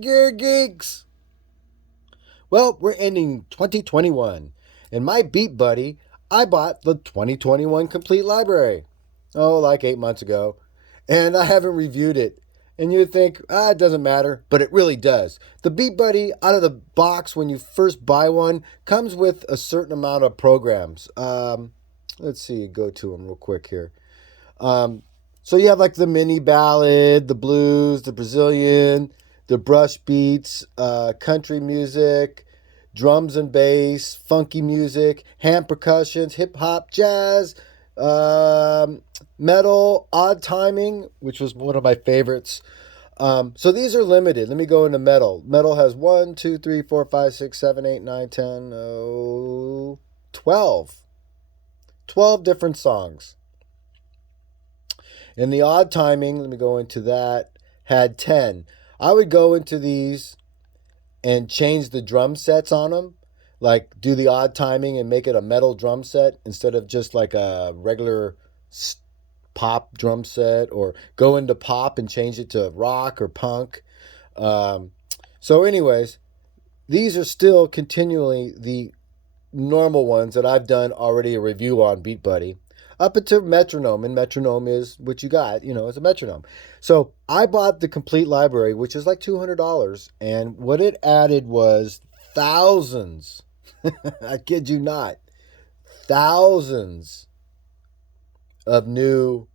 Gear Geeks! Well, we're ending 2021, and my BeatBuddy, I bought the 2021 complete library. Oh, like 8 months ago. And I haven't reviewed it. And you'd think, it doesn't matter, but it really does. The BeatBuddy, out of the box, when you first buy one, comes with a certain amount of programs. Let's see, go to them real quick here. So you have like the mini ballad, the blues, the Brazilian, the brush beats, country music, drums and bass, funky music, hand percussions, hip hop, jazz, metal, odd timing, which was one of my favorites. So these are limited. Let me go into metal. Metal has 1, 2, 3, 4, 5, 6, 7, 8, 9, 10, 12. 12 different songs. And the odd timing, let me go into that, had 10. I would go into these and change the drum sets on them. Like do the odd timing and make it a metal drum set instead of just like a regular pop drum set, or go into pop and change it to rock or punk. So anyways, these are still continually the normal ones that I've done already a review on BeatBuddy. Up until metronome, and metronome is what you got, it's a metronome. So I bought the complete library, which is like $200, and what it added was thousands, I kid you not, thousands of new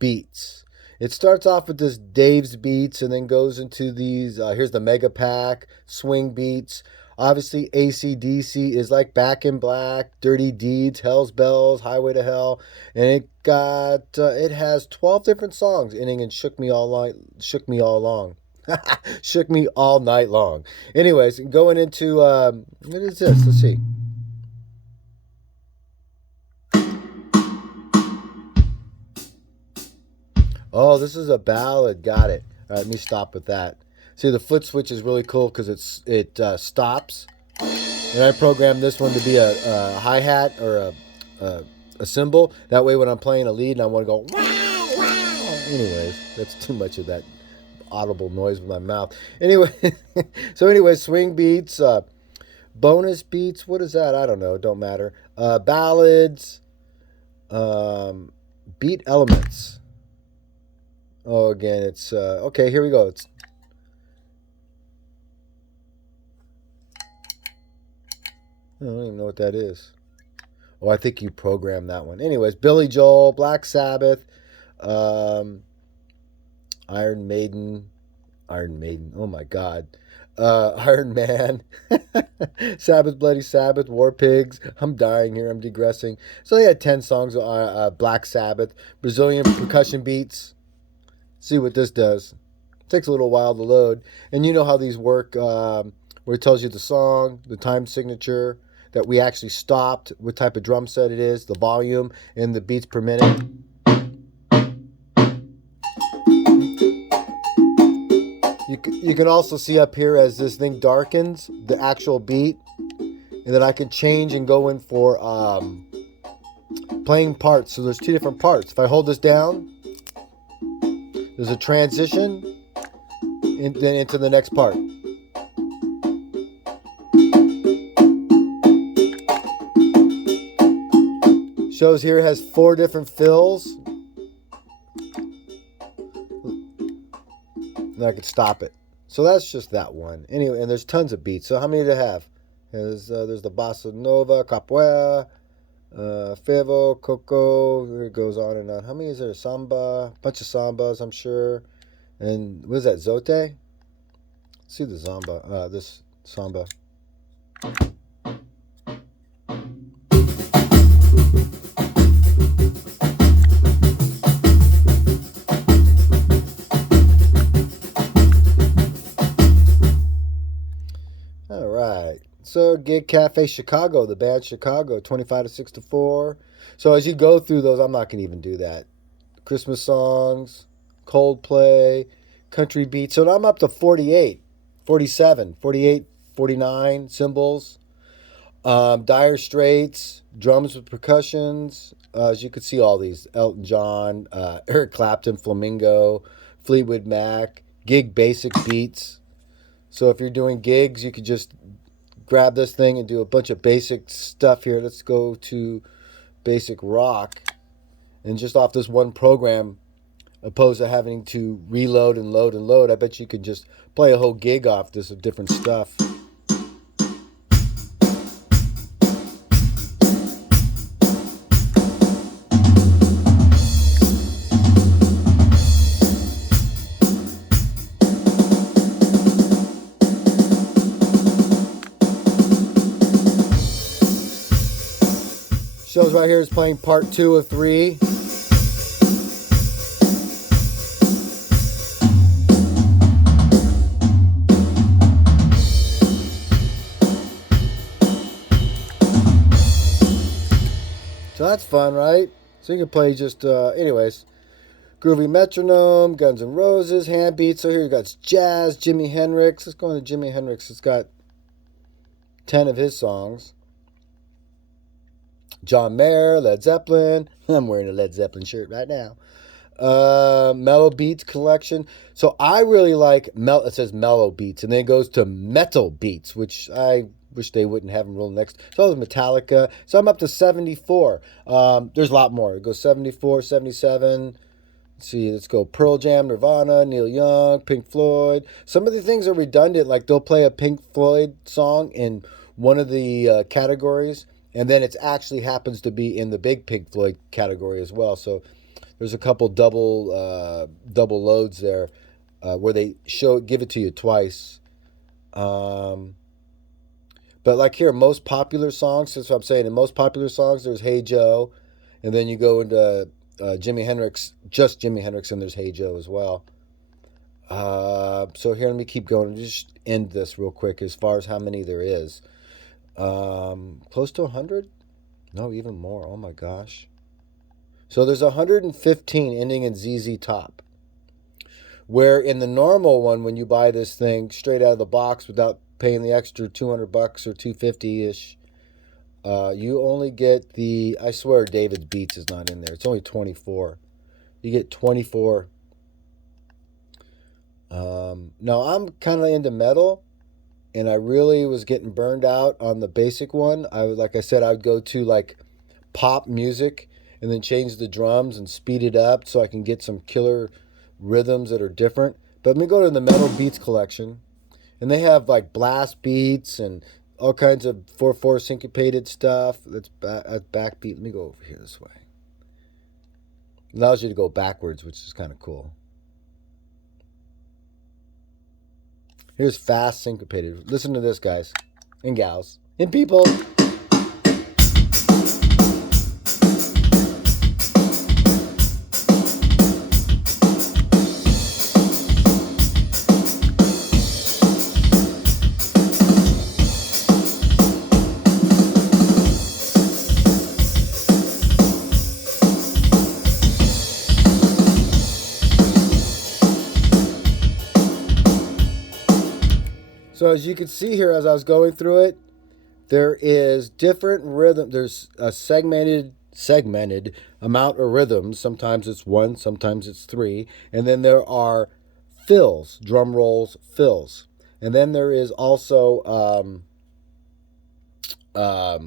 beats. It starts off with this Dave's beats and then goes into these, here's the Mega Pack, swing beats. Obviously, AC/DC is like Back in Black, Dirty Deeds, Hell's Bells, Highway to Hell, and it has 12 different songs ending in shook me all long, shook me all night long. Anyways, going into what is this? Let's see. Oh, this is a ballad. Got it. All right, let me stop with that. See, the foot switch is really cool because it stops. And I programmed this one to be a hi-hat or a cymbal. That way when I'm playing a lead and I want to go, wow, wow. Anyways, that's too much of that audible noise with my mouth. Anyway, swing beats, bonus beats. What is that? I don't know. Don't matter. Ballads, beat elements. Oh, again, it's, okay, here we go. I don't even know what that is. Oh, I think you programmed that one. Anyways, Billy Joel, Black Sabbath, Iron Maiden. Oh my God. Iron Man, Sabbath, Bloody Sabbath, War Pigs. I'm dying here. I'm digressing. So they had 10 songs on Black Sabbath, Brazilian percussion beats. See what this does. It takes a little while to load. And you know how these work, where it tells you the song, the time signature, that we actually stopped, what type of drum set it is, the volume, and the beats per minute. You can also see up here as this thing darkens, the actual beat. And then I can change and go in for playing parts. So there's 2 different parts. If I hold this down, there's a transition then into the next part. Shows here has 4 different fills. And I could stop it. So that's just that one. Anyway, and there's tons of beats. So how many do they have? There's the Bossa Nova, Capoeira, Fevo, Coco. It goes on and on. How many is there? Samba. Bunch of sambas, I'm sure. And what is that? Zote? Let's see the samba. This samba. All right. So Gig Cafe Chicago, the band Chicago, 25 to 6 to 4. So as you go through those, I'm not going to even do that. Christmas songs, Coldplay, country beats. So I'm up to 48, 47, 48, 49 cymbals. Dire Straits, drums with percussions. As you can see, all these. Elton John, Eric Clapton, Flamingo, Fleetwood Mac, Gig Basic Beats. So if you're doing gigs, you could just grab this thing and do a bunch of basic stuff here. Let's go to basic rock. And just off this one program, opposed to having to reload and load and load, I bet you could just play a whole gig off this of different stuff. Shows right here is playing part 2 of 3. So that's fun, right? So you can play just, anyways. Groovy metronome, Guns N' Roses, hand beats. So here you got jazz, Jimi Hendrix. Let's go into Jimi Hendrix. It's got 10 of his songs. John Mayer, Led Zeppelin. I'm wearing a Led Zeppelin shirt right now. Mellow Beats collection. So I really like, it says Mellow Beats, and then it goes to Metal Beats, which I wish they wouldn't have them roll next. So it was Metallica. So I'm up to 74. There's a lot more. It goes 74, 77. Let's see, let's go Pearl Jam, Nirvana, Neil Young, Pink Floyd. Some of the things are redundant, like they'll play a Pink Floyd song in one of the categories, and then it actually happens to be in the big Pink Floyd category as well. So there's a couple double loads there where they give it to you twice. But like here, most popular songs, that's what I'm saying. In most popular songs, there's Hey Joe, and then you go into Jimi Hendrix, just Jimi Hendrix, and there's Hey Joe as well. So here, let me keep going. Just end this real quick as far as how many there is. Close to 100? No, even more. Oh my gosh. So there's 115 ending in ZZ Top. Where in the normal one, when you buy this thing straight out of the box without paying the extra $200 or $250-ish, you only get the, I swear David's Beats is not in there. It's only 24. You get 24. Now I'm kind of into metal, and I really was getting burned out on the basic one. Like I said, I would go to like pop music and then change the drums and speed it up so I can get some killer rhythms that are different. But let me go to the Metal Beats collection, and they have like blast beats and all kinds of 4/4 syncopated stuff. That's backbeat. Let me go over here this way. It allows you to go backwards, which is kind of cool. Here's fast syncopated. Listen to this, guys and gals and people. So as you can see here, as I was going through it, there is different rhythm. There's a segmented amount of rhythms. Sometimes it's 1, sometimes it's 3. And then there are fills, drum rolls, fills. And then there is also a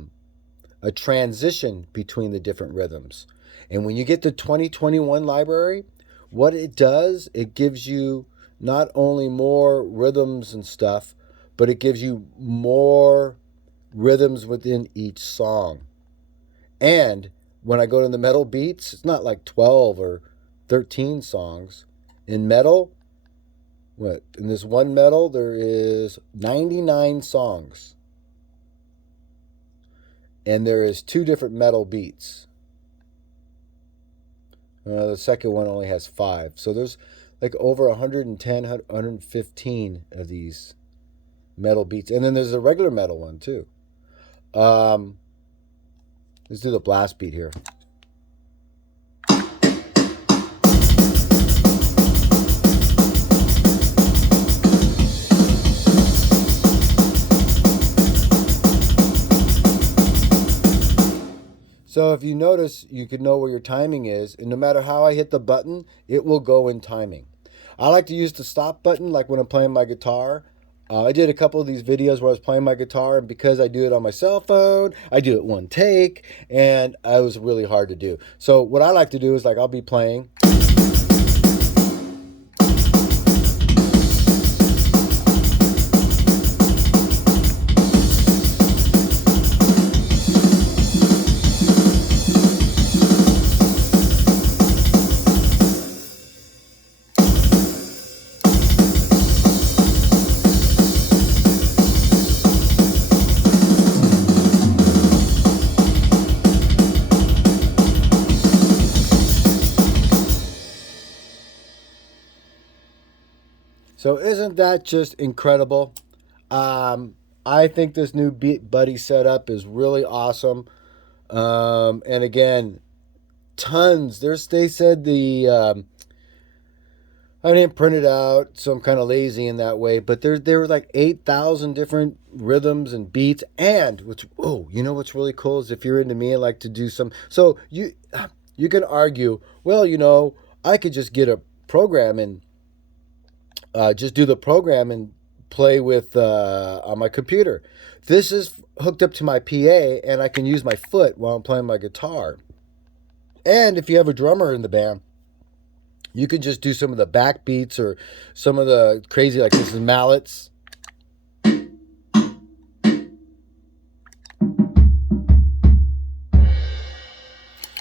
transition between the different rhythms. And when you get the 2021 library, what it does, it gives you not only more rhythms and stuff, but it gives you more rhythms within each song. And when I go to the Metal Beats, it's not like 12 or 13 songs. In metal, in this one metal, there is 99 songs. And there is 2 different metal beats. The second one only has 5. So there's like over 110, 115 of these metal beats. And then there's a regular metal one too. Let's do the blast beat here. So if you notice, you can know where your timing is, and no matter how I hit the button, it will go in timing. I like to use the stop button, like when I'm playing my guitar. I did a couple of these videos where I was playing my guitar, and because I do it on my cell phone, I do it one take, and it was really hard to do. So what I like to do is like I'll be playing. So isn't that just incredible? I think this new BeatBuddy setup is really awesome. And again, tons. They said I didn't print it out, so I'm kind of lazy in that way. But there were like 8,000 different rhythms and beats. And which you know what's really cool is if you're into me and like to do some. So you can argue, well, I could just get a program and just do the program and play with on my computer. This is hooked up to my PA, and I can use my foot while I'm playing my guitar. And if you have a drummer in the band, you could just do some of the backbeats or some of the crazy, like this is mallets.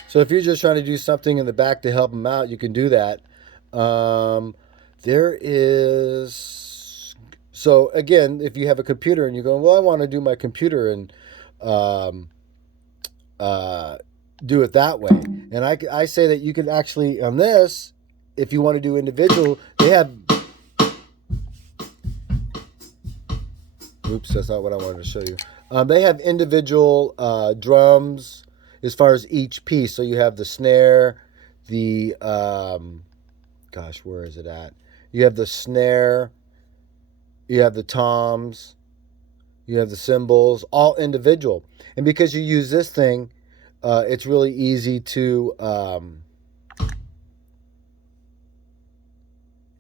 So if you're just trying to do something in the back to help them out, you can do that. There is. So again, if you have a computer and you're going, well, I want to do my computer and um, do it that way. And I say that you can actually, on this, if you want to do individual, they have. Oops, that's not what I wanted to show you. They have individual drums as far as each piece. So you have the snare, the gosh, where is it at? You have the snare, you have the toms, you have the cymbals, all individual. And because you use this thing, it's really easy to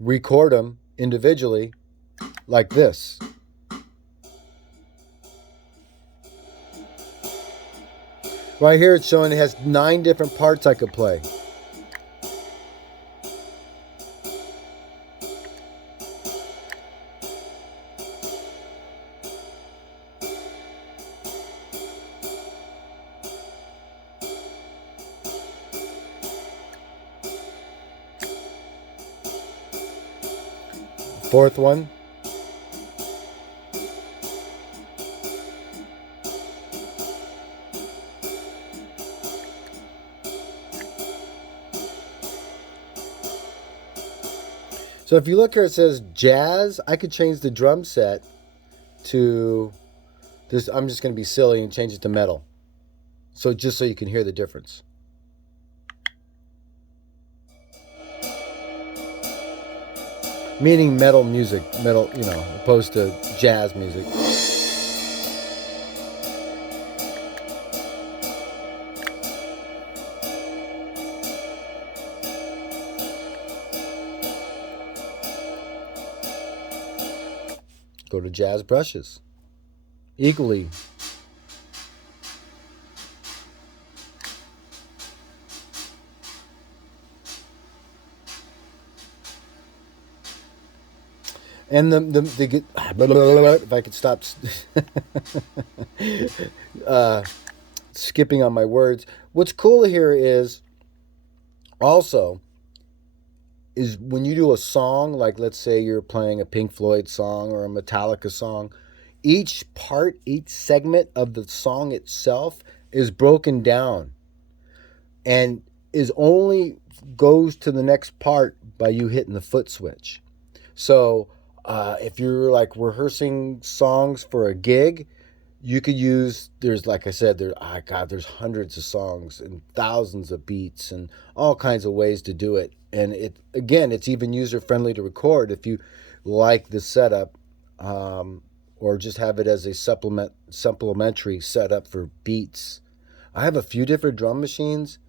record them individually like this. Right here it's showing it has 9 different parts I could play. Fourth one. So if you look here, it says jazz. I could change the drum set to this. I'm just going to be silly and change it to metal. So just so you can hear the difference. Meaning metal music, opposed to jazz music. Go to jazz brushes. Equally. And if I could stop skipping on my words. What's cool here is also is when you do a song, like let's say you're playing a Pink Floyd song or a Metallica song, each part, each segment of the song itself is broken down and is only goes to the next part by you hitting the foot switch. So if you're like rehearsing songs for a gig, you could use, there's, like I said, there's hundreds of songs and thousands of beats and all kinds of ways to do it. And it's even user friendly to record if you like the setup, or just have it as a supplementary setup for beats. I have a few different drum machines.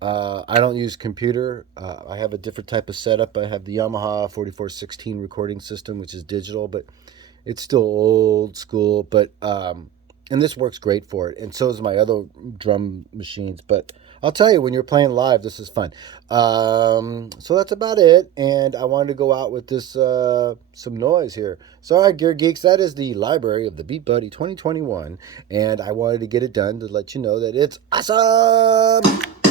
I don't use computer. I have a different type of setup. I have the Yamaha 4416 recording system, which is digital, but It's still old school, but and this works great for it. And so is my other drum machines. But I'll tell you, when you're playing live, this is fun. So that's about it. And I wanted to go out with this some noise here. So, all right, Gear Geeks, that is the library of the BeatBuddy 2021, and I wanted to get it done to let you know that it's awesome.